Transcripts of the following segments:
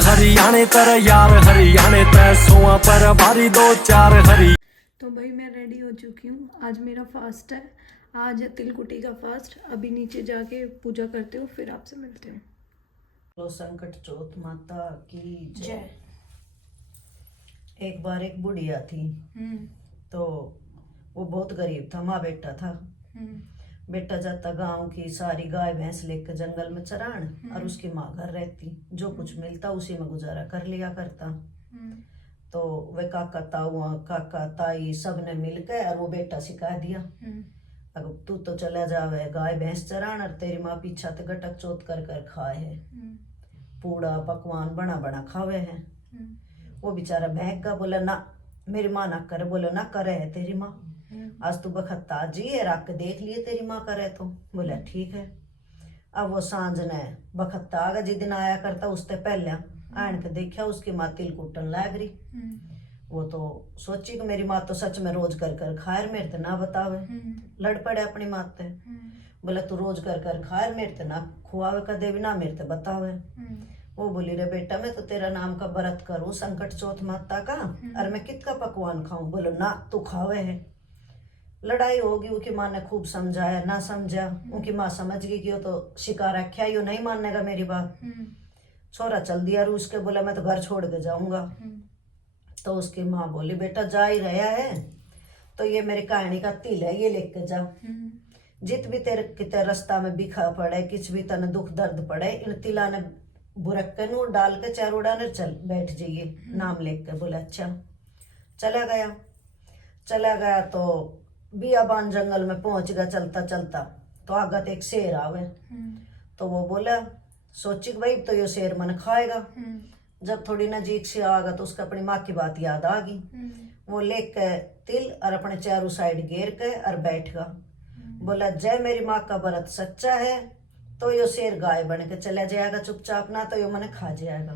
हरियाणे तर यार हरियाणे तय सोआ पर भारी दो चार हरी। तो भाई मैं रेडी हो चुकी हूँ। आज मेरा फास्ट है, आज है तिलकुटी का फास्ट। अभी नीचे जाके पूजा करते हो, फिर आपसे मिलते हैं। तो संकट चौथ माता की जय। एक बार एक बुढ़िया थी, तो वो बहुत गरीब था। माँ बेटा था। बेटा जाता गांव की सारी गाय भैंस लेकर जंगल में चरान, और उसकी माँ घर रहती। जो कुछ मिलता उसी में गुजारा कर लिया करता। तो वे काका ताऊ काका ताई सब ने मिलकर और वो बेटा सिखा दिया, अगर तू तो चला जावे गाय भैंस चरान और तेरी माँ पीछा तो गटक चोत कर कर खाए है, पूड़ा पकवान बना बना खावे है। वो बेचारा बहक का बोला ना मेरी माँ ना करे। बोलो ना करे है तेरी माँ, आज तू बखत्ता जी है रख के देख लिए तेरी माँ करे तो। बोला ठीक है। अब वो सांझ ने बखत्ता आगा जिस दिन आया करता उससे पहले आन के देखा उसकी माँ तिल कुटन लाग रही। वो तो सोची कि मेरी माँ तो सच में रोज कर कर खाए मेरे ते ना बतावे। लड़ पड़े अपनी माँ ते। बोला तू रोज कर कर खाए मेरे ते ना खुआवे कदे भी ना मेरे ते बतावे। वो बोली रे बेटा मैं तो तेरा नाम का व्रत करूं संकट चौथ माता का, और मैं कित का पकवान खाऊं। बोलो ना तू खावे है। लड़ाई होगी। उनकी माँ ने खूब समझाया, ना समझा। उनकी माँ समझ गई कि वो तो शिकार रखा यो नहीं मानेगा मेरी बात। छोरा चल दिया रूस के, बोला मैं तो घर छोड़ के जाऊंगा। तो उसकी माँ बोली बेटा जा ही रहा है तो ये मेरी कहानी का तिल है, ये लेके जा। जित भी तेरे किते रास्ता में बिखा पड़े, किच भी तने दुख दर्द पड़े, इन तिला ने बुरक के नू डाल के चारोड़ा ने चल बैठ जाइए नाम लेके। के बोला अच्छा। चला गया तो बियाबान जंगल में पहुंच गया। चलता चलता तो आगत एक शेर आवे। तो वो बोला सोची भाई तो ये शेर मन खाएगा। जब थोड़ी नजीक से आगा तो उसका अपनी माँ की बात याद आ गई। वो लेके तिल और अपने चारों साइड घेर के और बैठ गया। बोला जय मेरी माँ का व्रत सच्चा है तो यो शेर गाय बन के चला जाएगा चुपचाप, ना तो यो मने खा जाएगा।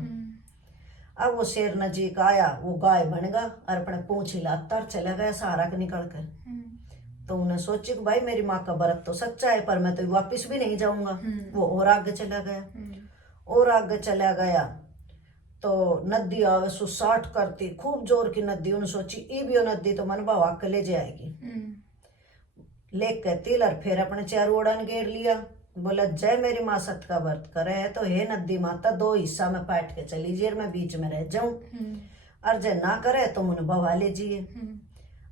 अब वो शेर नजीक आया, वो गाय बन गया और अपने पूंछ हिलाता और चला गया सहारा के निकल के। तो उन्हें सोची कि भाई मेरी माँ का व्रत तो सच्चा है पर मैं तो वापिस भी नहीं जाऊंगा। वो और आगे चला गया तो नदी आवे सुसाट करती खूब जोर की नदी। उन्हें सोची ई भी नदी तो मन बहा के ले जाएगी। लेके तिल और फिर अपने चारों ओड़न घेर लिया। बोला जय मेरी माँ सत का व्रत करे है तो हे नदी माता दो हिस्सा में काट के चली जाइए, मैं बीच में रह जाऊं, और जय ना करे तो मुझे बहा लीजिए।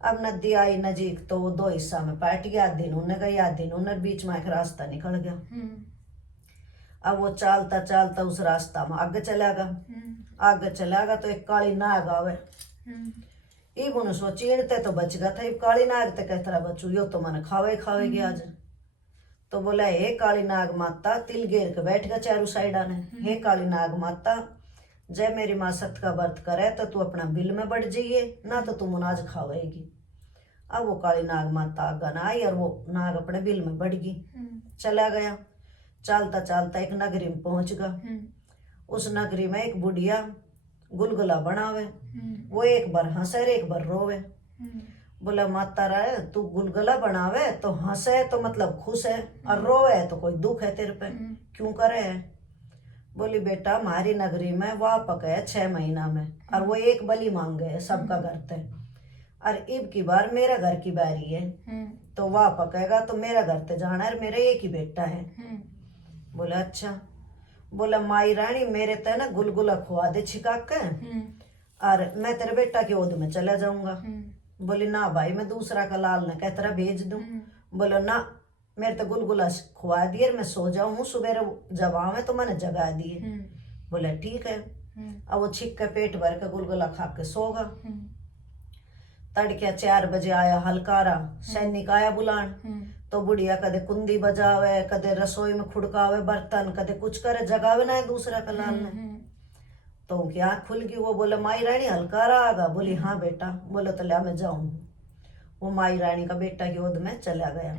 अब नदी आई नजीक तो वो दो हिस्सा में पाट गया, दिन उन्हें गया दिन उन्हें, बीच में एक रास्ता निकल गया। अब वो चालता चालता उस रास्ता में आगे चला गया तो एक काली नाग आवे। इब उन्हें सोची इनते तो बच गया था, काली नाग ते कह तरह बचू यो तो मन खावेगी आज। तो बोला हे काली नाग माता, तिल घेर के बैठ गया चारों साइडा ने। हे काली नाग माता जय मेरी माँ सत का व्रत करे तो तू अपना बिल में बढ़ जाइए, ना तो तू मुनाज खावेगी। अब वो काली नाग माता आगा ना आई और वो नाग अपने बिल में बढ़ गई। चला गया चालता चालता एक नगरी में पहुंच गया। उस नगरी में एक बुढ़िया गुलगुला बनावे। वो एक बार हंसे एक बार रोवे। बोला माता राय तू गुलगुला बनावे तो हंसे तो मतलब खुश है, और रोवे तो कोई दुख है तेरे पे, क्यों करे है। बोली बेटा हमारी नगरी में वाह पके 6 महीना में, और वो एक बलि मांगे है सबका घर ते, और इब की बार मेरा घर की बारी है तो वाह पकेगा तो मेरा घर ते जाना है, मेरा एक ही बेटा है। बोला अच्छा। बोला माई रानी मेरे ते ना गुलगुला खुआ दे छिका के, और मैं तेरे बेटा के ओद में चला जाऊंगा। बोली ना भाई मैं दूसरा का लाल ने कह तरह भेज दूं। बोलो ना मेरे तो गुलगुला खुआ दिए, मैं सो जाऊं, सुबह जब आवे तो मैंने जगा दिए। बोला ठीक है। अब वो छिक के पेट भर के गुलगुला खा के सोगा। तड़के 4 बजे आया हलकारा सैनिक आया बुलान। तो बुढ़िया कदे कुंदी बजावे, कदे रसोई में खुड़कावे बर्तन, कदे कुछ करे, जगावे ना दूसरा का लाल ने। तो उनकी आँख खुल गई। वो बोले माई रानी हलकारा आगा। बोली हाँ बेटा। बोलो तो लिया मैं जाऊं। वो माई रानी का बेटा की ओद में चला गया।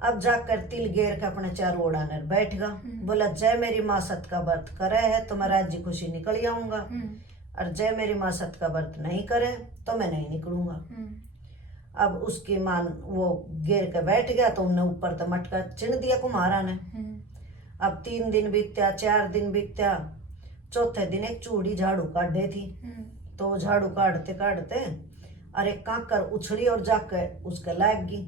अब जाकर तिल घेर के अपने चारों ओढ़ाने बैठ गया। बोला जय मेरी माँ सत का व्रत करे है तो मैं राज्य खुशी निकल जाऊंगा, और जय मेरी माँ सत का व्रत नहीं करे तो मैं नहीं निकलूंगा। अब उसकी माँ वो घेर के बैठ गया तो उन्हें ऊपर तो मटका चिन दिया कुम्हारा ने। अब 3 दिन बीत्या 4 दिन बीत्या चौथे दिन एक चूड़ी झाड़ू काटे थी, तो झाड़ू काटते काटते अरे काकर उछड़ी और जाकर उसके लाग गई।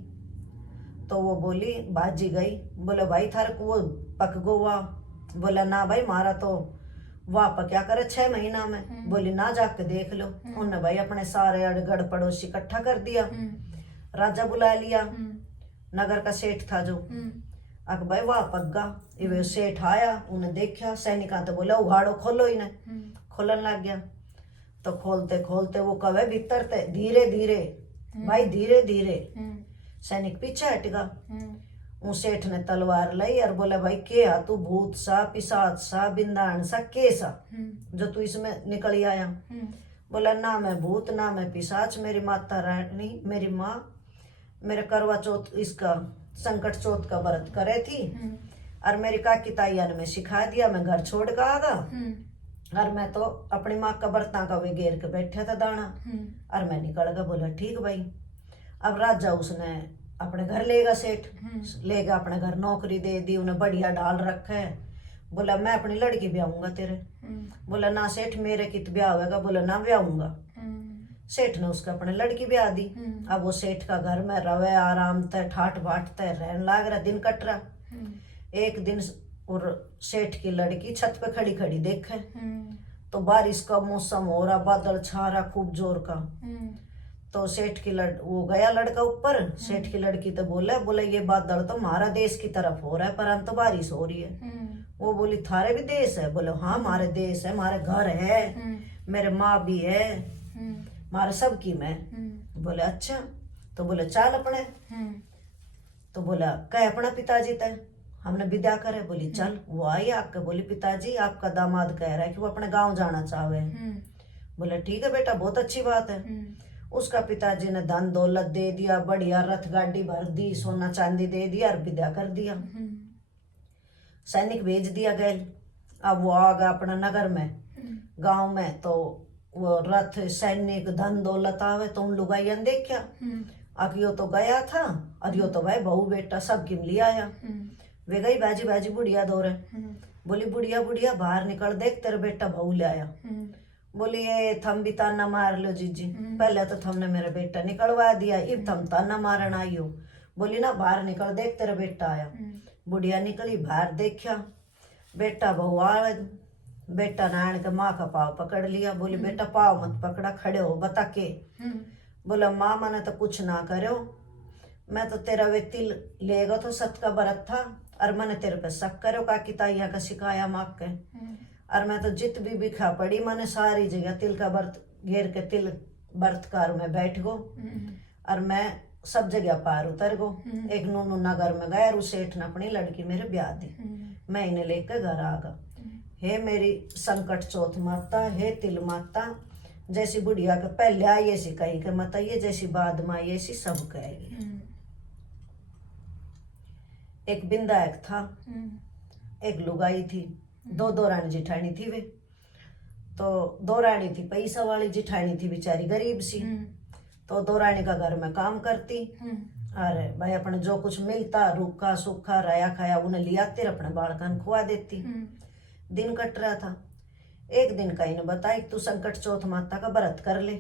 तो वो बोली बाजी गई। बोले भाई थारे को वो पक गो वाह? बोला ना भाई मारा तो वाह पक्या करे 6 महीना में। बोली ना जाके देख लो। उन्होंने भाई अपने सारे अड़गड़ पड़ोसी इकट्ठा कर दिया, राजा बुला लिया, नगर का सेठ था जो। अक भाई वाह पग्गा। इवे सेठ आया, उन्हें देखा, सैनिका तो बोला उघाड़ो खोलो इन्हें। खोलन लग गया। तो खोलते खोलते वो कवे भीतर थे धीरे धीरे, भाई धीरे धीरे। सैनिक पीछे हट गया। उस सेठ ने तलवार लाई और बोला भाई के आ तू, भूत सा पिशाच सा बिंदाण सा के सा जो तू इसमें निकल आया? बोला ना मैं भूत ना मैं पिशाच, मेरी माता रानी मेरी माँ मेरे करवा चौथ इसका संकट चौथ का व्रत करे थी और मेरी काकी ताइया ने मैं सिखा दिया। मैं घर छोड़ कर आ गया और मैं तो अपनी माँ का बर्तन का वे घेर के बैठा था दाना और मैं निकल गया। बोला ठीक भाई। अब राजा उसने अपने घर लेगा, सेठ लेगा अपने घर, नौकरी दे दी उन्हें, बढ़िया डाल रखा है। बोला मैं अपनी लड़की ब्याहूंगा तेरे। बोला ना सेठ मेरे कित ब्याह होगा? बोला ना ब्याहूंगा। सेठ ने उसका अपने लड़की ब्याह दी। अब वो सेठ का घर में रवे आराम ते ठाट बाट ते रहने लाग रहा, दिन कट रहा। एक दिन और सेठ की लड़की छत पे खड़ी खड़ी देखे तो बारिश का मौसम हो रहा, बादल छा रहा खूब जोर का। तो सेठ की वो गया लड़का ऊपर, सेठ की लड़की तो बोले ये बादल तो हमारा देश की तरफ हो रहा है, पर तो बारिश हो रही है। वो बोली थारे भी देश है? बोले हाँ हमारे देश है, हमारे घर है, मेरे माँ भी है, हमारे सब की मैं। बोले अच्छा। तो बोले चल अपने। तो बोला कह अपना पिताजी तय हमने विदा करे। बोली चल। वो आई आके बोली पिताजी आपका दामाद कह रहा है कि वो अपने गांव जाना चाहे। बोले ठीक है बेटा बहुत अच्छी बात है। उसका पिताजी ने धन दौलत दे दिया, बढ़िया रथ गाड़ी भर दी, सोना चांदी दे दिया और विदा कर दिया। सैनिक भेज दिया गैल। अब वो आ गया अपना नगर में, गांव में। तो वो रथ सैनिक धन दौलत आवे तो उन लुगाइया ने देखा अगियो तो गया था, अगियो तो भाई बहू बेटा सब किम लिया आया। वे गई बाजी बाजी बुढ़िया दौरे। बोली बुढ़िया बुढ़िया बाहर निकल देख तेरा बेटा बहू ले आया। बोली ये थम भी ताना मार लो जीजी, पहले तो थमने मेरा बेटा निकलवा दिया, इब थम ताना मारन आई हो। बोली ना बाहर निकल देख तेरा बेटा आया। बुढ़िया निकली बाहर, देखा बेटा बहू आवे। बेटा नारायण के माँ का पाव पकड़ लिया। बोली बेटा पाव मत पकड़ा, खड़े हो बता के। बोला माँ मैंने तो कुछ ना करो, मैं तो तेरा वे तिल लेगा तो सत का व्रत था और मैंने तेरे पे शक करो काकी ताइया का सिखाया माँ के। और मैं तो जित भी बिखा पड़ी मैंने सारी जगह तिल का व्रत घेर के तिल व्रतकार में बैठ गो और मैं सब जगह पार उतर गो। एक नूनू नगर में गया, उस सेठ ने अपनी लड़की मेरे ब्याह दी। मैं इन्हें लेकर घर आ गया। हे मेरी संकट चौथ माता, हे तिल माता, जैसी बुढ़िया के पहले आई ऐसी कहीं के मत आइए, जैसी बाद में आई ऐसी सब कहेगी। एक बिंदायक था, एक लुगाई थी, दो रानी जिठानी थी वे। तो दो रानी थी पैसा वाली, जिठानी थी बेचारी गरीब सी। तो दो रानी का घर में काम करती। अरे भाई अपने जो कुछ मिलता रूखा सूखा राया खाया उन्हें लिया आती, अपने बालकन खुआ देती। दिन कट रहा था। एक दिन कहीं ने बताई तू संकट चौथ माता का व्रत कर ले।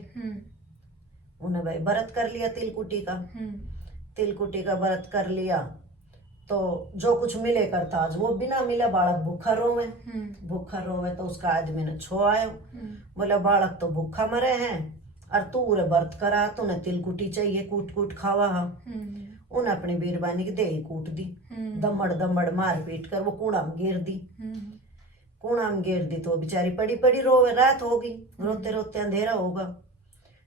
उन्हें भाई व्रत कर लिया तिलकुटी का। तिलकुटी का व्रत कर लिया तो जो कुछ मिले करता, आज वो बिना मिला बालक भूखा रोवे। भूखा रोवे तो उसका आदमी ने छो आयो। बोला बालक तो भूखा मरे हैं और तू उरे व्रत करा, तूने तिलकुटी चाहिए कूट कूट खावा। उन्हें अपनी बीरबानी की देह कूट दी, दमड़ दमड़ मार पीट कर वो कूड़ा में गिर दी। कूड़ा में गिर दी तो बेचारी पड़ी पड़ी रोवे, रात होगी, रोते रोते अंधेरा होगा।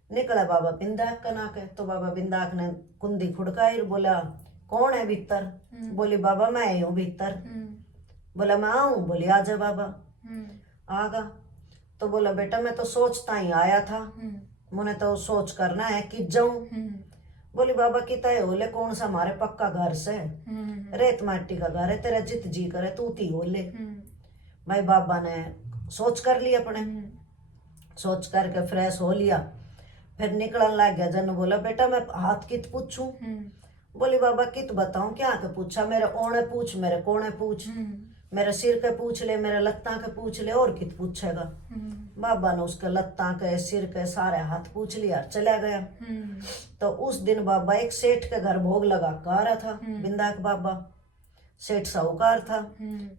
निकला बाबा बिंदाक का नाके। तो बाबा बिंदाक ने कुंदी खुड़काई, बोला कौन है भीतर? बोली बाबा मैं ही हूँ भीतर। बोला मैं आऊं? बोली आजा बाबा। आगा तो बोला बेटा मैं तो सोचता ही आया था, मुझे तो सोच करना है कि जाऊं। बोली बाबा किता है? बोले कौन सा? हमारे पक्का घर से रेत माटी का घर है, तेरा जित जी करे तू ती बोले। भाई बाबा ने सोच कर लिया, अपने सोच करके फ्रेश हो लिया, फिर निकलने लग गया। जन बोला बेटा मैं हाथ कित पूछूं? बोली बाबा कित बताऊं, क्या के पूछा? मेरे ओणे पूछ, मेरे कोणे पूछ, मेरे सिर के पूछ ले, मेरे लत्ता के पूछ ले, और कित पूछेगा। बाबा ने उसके लत्ता के सिर के सारे हाथ पूछ लिया और चला गया। तो उस दिन बाबा एक सेठ के घर भोग लगा आ रहा था। बिंदाक बाबा सेठ साहूकार था,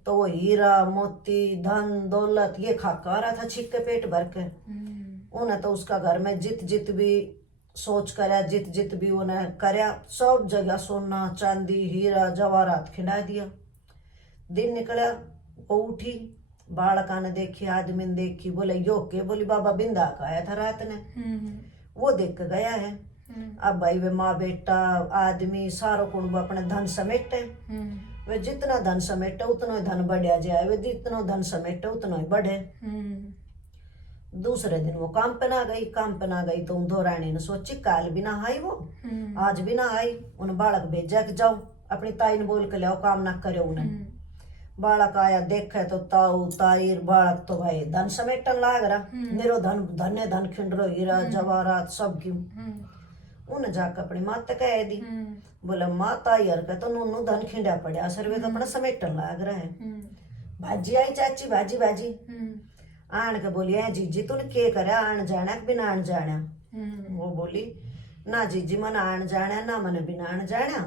तो वो हीरा मोती धन दौलत ये खा आ रहा था छिक के पेट भर के। उन्हें तो उसका घर में जित भी सोच करया, जित भी उन्हें करया, सब जगह सोना चांदी हीरा जवाहरात खिंडा दिया। दिन निकला, वो उठी, बालका ने देखी, आदमी ने देखी, बोले यो के, बोली बाबा बिंदा का आया था रात ने, वो देख के गया है। अब भाई वे माँ बेटा आदमी सारो कुंब अपने धन समेटे, वे जितना धन समेटे उतना ही धन बढ़िया जाए, वे जितना धन समेटे उतना ही बढ़े। दूसरे दिन वो काम पे ना गई तो उन रानी ने सोची काल भी ना आई, वो आज भी ना आई। उन बालक भेजा कि जाओ अपनी ताई ने बोल के लाओ, काम ना करे उन्हें। बालक आया, देखे तो ताऊ ताईर बालक तो भाई धन समेटन लाग रहा, निरो धन खिंडरो हीरा जवाहरात सब क्यों। उन्हें जाकर अपनी माँ तक कह दी, बोला माँ ताई हर के तो नूनू धन खिंडा पड़ा सर्वे तो अपना समेटन लाग रहा है। भाजी आई चाची, भाजी आन के बोली है जीजी तूने के करे, आन जाना कि बिना आन जाना। वो बोली ना जीजी मन आन जाना ना मन बिना आन जाना,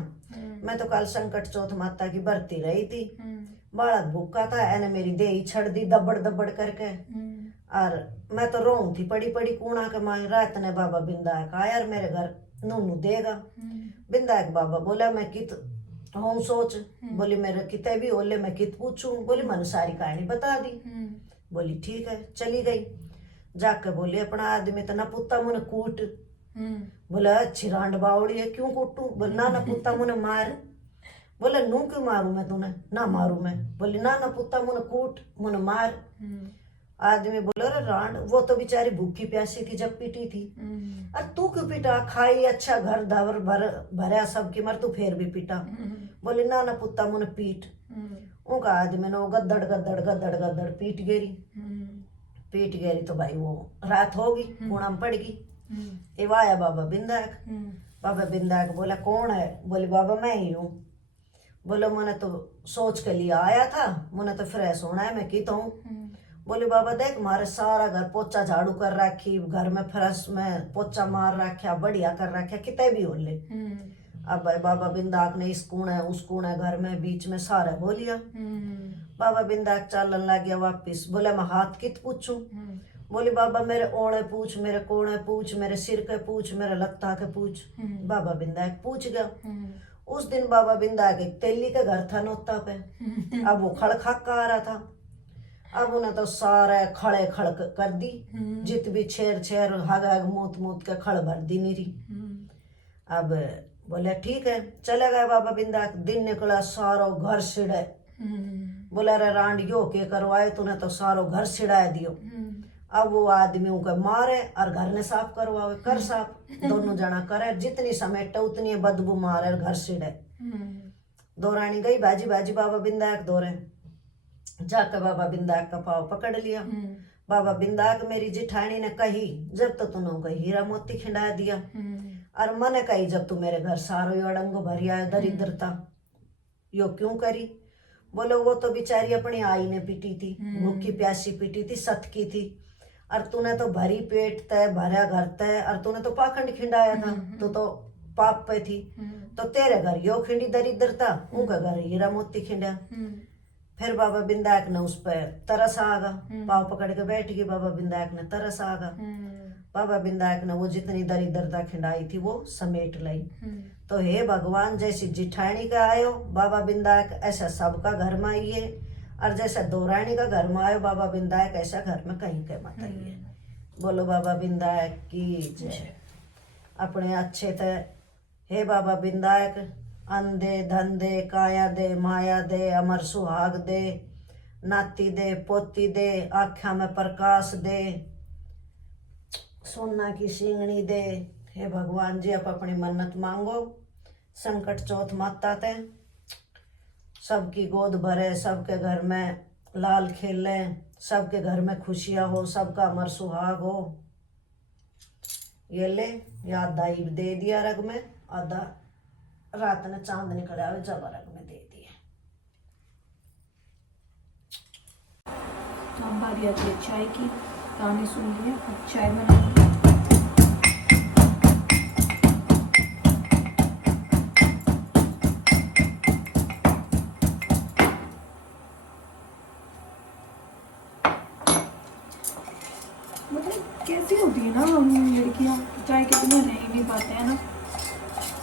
मैं तो कल संकट चौथ माता की बरती रही थी, बालक भूखा था, एने मेरी देही छड़ दी दबड़ करके, और मैं तो रोऊं थी पड़ी कूणा के माई। रात ने बाबा बिंदाक आया और मेरे घर नूनू देगा। बिंदाक बाबा बोला मैं कित हूँ सोच, बोली मेरे किते भी ओले मैं कित पूछूं, बोली मन सारी कहानी बता दी। बोली ठीक है, चली गई। जाके बोली अपना आदमी तो ना पुत्ता मुने कूट, बोले अच्छी रांड बावड़ी है क्यों कूटू, बोले ना पुत्ता मुने मार, बोले नू क्यों मारू मैं तूने, ना मारू मैं, बोली ना पुत्ता मुने कूट मुने मार। आदमी बोले अरे रांड वो तो बेचारी भूखी प्यासी थी जब पीटी थी, अरे तू क्यों पीटा, खाई अच्छा घर दावर भरा सबकी मर तू फिर भी पीटा। बोले ना पुत्ता मुने पीट। उनका आदमी ने वो गद्दड़ पीट गेरी तो भाई वो रात होगी, कूड़ा में पड़ गई। एव आया बाबा बिंदाक बोला कौन है, बोले बाबा मैं ही हूँ। बोले मैंने तो सोच के लिए आया था, मैंने तो फ्रेश होना है, मैं की हूँ। बोले बाबा देख मारे सारा घर पोचा झाड़ू कर रखी, घर में फ्रेश में पोचा मार रखा, बढ़िया कर रखा, कितने भी हो ले। अब भाई बाबा बिंदाक ने इस कूणे उस कूणे घर में बीच में सारे बोलिया। बाबा बिंदाक चालन लग गया वापिस। बोले मैं हाथ कित पूछूं, बोली बाबा मेरे ओणे पूछ, मेरे कोणे पूछ, मेरे सिर के पूछ, मेरे लत्ता के पूछ। बाबा बिंदाक पूछ गया। उस दिन बाबा बिंदाक एक तेली के घर था नोता पे, अब वो खड़खाक आ रहा था। अब उन्हें तो सारे खड़े खड़ कर दी, जित भी छेर हग मूत के खड़ भर दी नीरी। अब बोले ठीक है, चले गए बाबा बिंदाक। दिन निकला, सारो घर सिड़े। बोले अरे रांडियो के करवाए तूने तो सारो घर सिड़ा दियो। अब वो आदमियों को मारे और घर ने साफ करवावे, कर साफ दोनों जना करे, जितनी समेटे उतनी बदबू मारे और घर सिड़े। दो रानी गई बाजी बाबा बिंदाक दौरे, जाकर बाबा बिंदाक का पाव पकड़ लिया। बाबा बिंदाक मेरी जिठानी ने कही जब तो तूने हीरा मोती खिंडा दिया, और मने कही जब तू मेरे घर सारो यो अड़ंगो भरिया दरिद्रता यो क्यों करी। बोले वो तो बेचारी अपनी आई ने पीटी थी, भूखी प्यासी पीटी थी, सतकी थी, और तूने तो भरी पेट तय भरा घर तय, और तूने तो पाखंड खिंडाया था, तो पाप पे थी, तो तेरे घर यो खिंडी दरिद्रता, उनका घर हीरा मोती खिंडा। फिर बाबा बिंदाक ने उस पर तरस आगा, पाव पकड़ के बैठ गई। बाबा बिंदाक ने तरस आगा। बाबा बिंदाक ने वो जितनी दरिद्रता खिंडाई थी वो समेट लाई। तो हे भगवान जैसी जिठानी का आयो बाबा बिंदाक ऐसा सबका घर में आइए, और जैसा दौरानी का घर में आयो बाबा बिंदाक ऐसा घर में कहीं के मत आइए। बोलो बाबा बिंदाक की जय। अपने अच्छे थे हे बाबा बिंदाक, अन्न दे धन दे काया दे माया दे अमर सुहाग दे, नाती दे पोती दे आख्या में प्रकाश दे, सोना की सिंगनी दे। हे भगवान जी आप अपनी मन्नत मांगो, संकट चौथ माता ते सबकी गोद भरे, सबके घर में लाल खेले, सबके घर में खुशियां हो, सबका अमर सुहाग हो। ये ले याद दाई दे दिया रग में, आधा रात ने चांद निकला जब रग में दे दिया। अब बारी आती है चाय की। गाने सुन लिए, अब चाय बनाएंगे। मतलब कैसी होती है ना हम लड़कियाँ, चाय के बिना रह ही नहीं पाते हैं ना।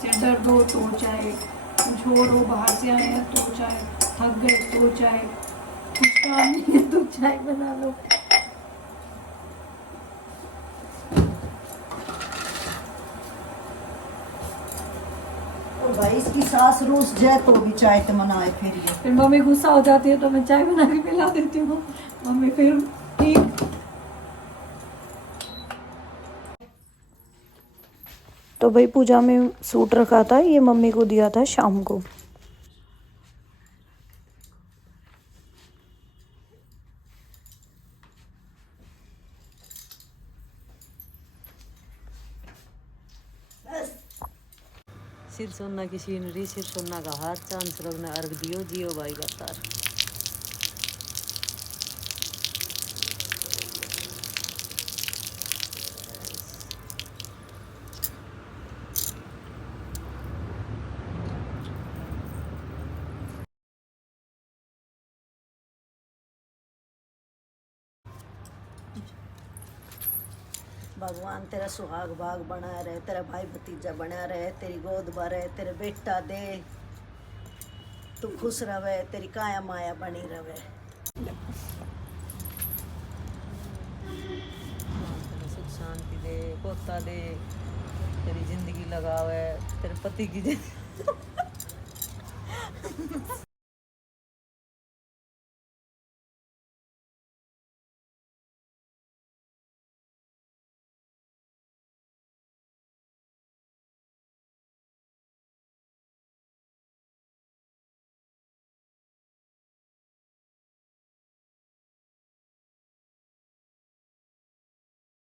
सिर दर्द हो तो चाय, कुछ और हो, बाहर से आए हैं तो चाय, थक गए तो चाय, कुछ काम नहीं है तो चाय बना लो। और भाई इसकी सास रूस जाए तो भी चाय तो मनाए फिर ये। फिर मम्मी गुस्सा हो जाती है तो मैं चाय बना के पिला देती हूँ। मम्मी फिर ठीक। तो भाई पूजा में सूट रखा था, ये मम्मी को दिया था शाम को। सिर सोना की सीनरी, सिर सोना का हार, चांद सरोग ने अर्घ दियो, जियो भाई का तार। भगवान तेरा सुहाग भाग बनाया रहे, तेरा भाई भतीजा बना रहे, तेरी गोद भरे, तेरे बेटा दे, तू खुश रहे, तेरी काया माया बनी रहे। सुख शांति दे, पोता दे, तेरी जिंदगी लगावे, तेरे पति की